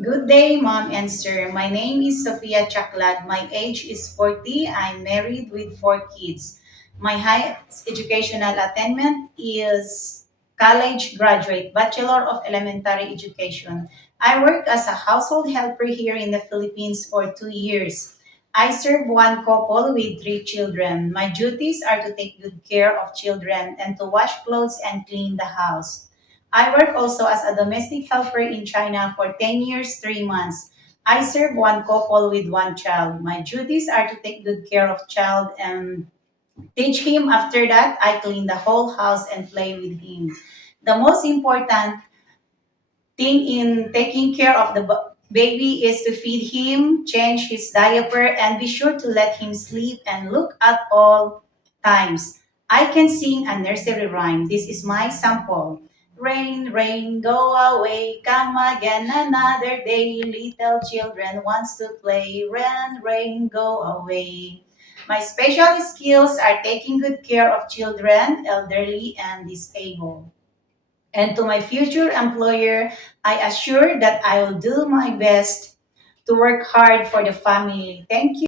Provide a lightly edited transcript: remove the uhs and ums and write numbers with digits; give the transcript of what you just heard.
Good day, Mom and Sir. My name is Sofia Chaklad. My age is 40. I'm married with four kids. My highest educational attainment is college graduate, Bachelor of Elementary Education. I work as a household helper here in the Philippines for 2 years. I serve one couple with three children. My duties are to take good care of children and to wash clothes and clean the house. I work also as a domestic helper in China for 10 years, 3 months. I serve one couple with one child. My duties are to take good care of child and teach him. After that, I clean the whole house and play with him. The most important thing in taking care of the baby is to feed him, change his diaper, and be sure to let him sleep and look at all times. I can sing a nursery rhyme. This is my sample. Rain, rain, go away, come again another day. Little children wants to play. Rain, rain, go away. My special skills are taking good care of children, elderly, and disabled. And to my future employer, I assure that I will do my best to work hard for the family. Thank you.